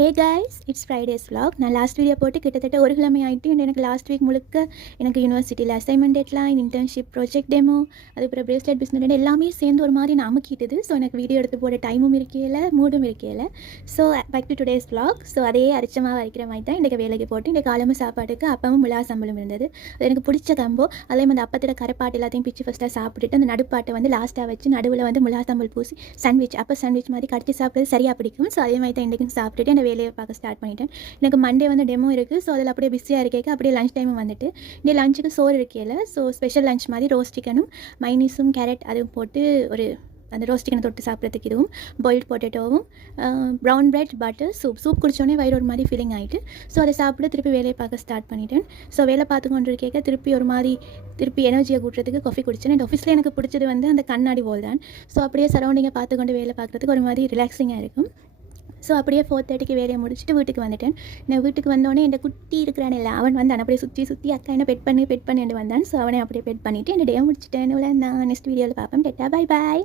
Hey guys, it's Fridays vlog. நான் last video போட்டு கிட்டத்தட்ட ஒரு கிழமை ஆகிட்டு. எனக்கு லாஸ்ட் வீக் முழுக்க எனக்கு யூனிவர்சிட்டியில் assignment deadline, internship, project demo, அதுக்கப்புறம் பிரேஸ்லெட் பிஸ்னஸ் எல்லாமே சேர்ந்து ஒரு மாதிரி நான் அமுக்கிட்டுது. ஸோ எனக்கு வீடியோ எடுத்து போட டைமும் இருக்கையில், மூடும் இருக்கையில். So back to today's vlog. So அதே அரிச்சமாக வரைக்கிற மாதிரி தான் இன்றைக்கு வேலைக்கு போட்டு இன்றைக்கு காலம்பு சாப்பாட்டுக்கு அப்பவும் முலா சம்பளம் இருந்தது. அது எனக்கு பிடிச்ச கம்போ. அதே மாதிரி அப்பத்தோட கரைப்பாட்டு எல்லாத்தையும் பிச்சு ஃபஸ்ட்டாக சாப்பிட்டுட்டு அந்த நடுப்பாட்டை வந்து லாஸ்ட்டாக வச்சு நடுவில் வந்து முலா சம்பல் பூசி சாண்ட்விச் அப்போ சாண்ட்விச் மாதிரி கடிச்சு சாப்பிட்றது சரியாக பிடிக்கும். ஸோ அதே மாதிரி தான் இன்றைக்கும் சாப்பிட்டுட்டு வேலையை பார்க்க ஸ்டார்ட் பண்ணிட்டேன். எனக்கு மண்டே வந்து டெமோ இருக்குது. ஸோ அதில் அப்படியே பிஸியாக இருக்கேன். அப்படியே லஞ்ச் டைமும் வந்துட்டு இங்கே லஞ்சுக்கு சோறு இருக்கையில் ஸோ ஸ்பெஷல் லஞ்ச் மாதிரி ரோஸ்ட் சிக்கனும் மைனீஸும் கேரட் அதுவும் போட்டு ஒரு அந்த ரோஸ்ட் சிக்கனை தொட்டு சாப்பிட்றதுக்கு இதுவும் பாயில்ட் பொட்டேட்டோவும் ப்ரௌன் பிரெட் பட்டர் சூப் குடித்தோடனே வயிறு ஒரு மாதிரி ஃபீலிங் ஆகிட்டு ஸோ அதை சாப்பிட்டு திருப்பி வேலையை பார்க்க ஸ்டார்ட் பண்ணிட்டேன். ஸோ வேலை பார்த்து கொண்டு இருக்கேக்க திருப்பி எனர்ஜியை கூட்டுறதுக்கு காஃபி குடித்தேன். இந்த ஆஃபீஸில் எனக்கு பிடிச்சது வந்து அந்த கண்ணாடி வால் தான். ஸோ அப்படியே சரௌண்டிங்கை பார்த்து கொண்டு வேலை பார்க்குறதுக்கு ஒரு மாதிரி ரிலாக்ஸிங்காக இருக்கும். ஸோ அப்படியே 4:30க்கு வேலையை முடிச்சுட்டு வீட்டுக்கு வந்துட்டேன். நான் வீட்டுக்கு வந்தோடனே என் குட்டி இருக்கிறான் இல்லை அவன் வந்து அப்படியே சுற்றி அக்கா என்ன பெட் பண்ணிட்டு வந்தான். ஸோ அவனை அப்படியே பெட் பண்ணிவிட்டு என் டே முடிச்சுட்டேன். நான் நெக்ஸ்ட் வீடியோவில் பார்ப்பேன். Theta bye bye.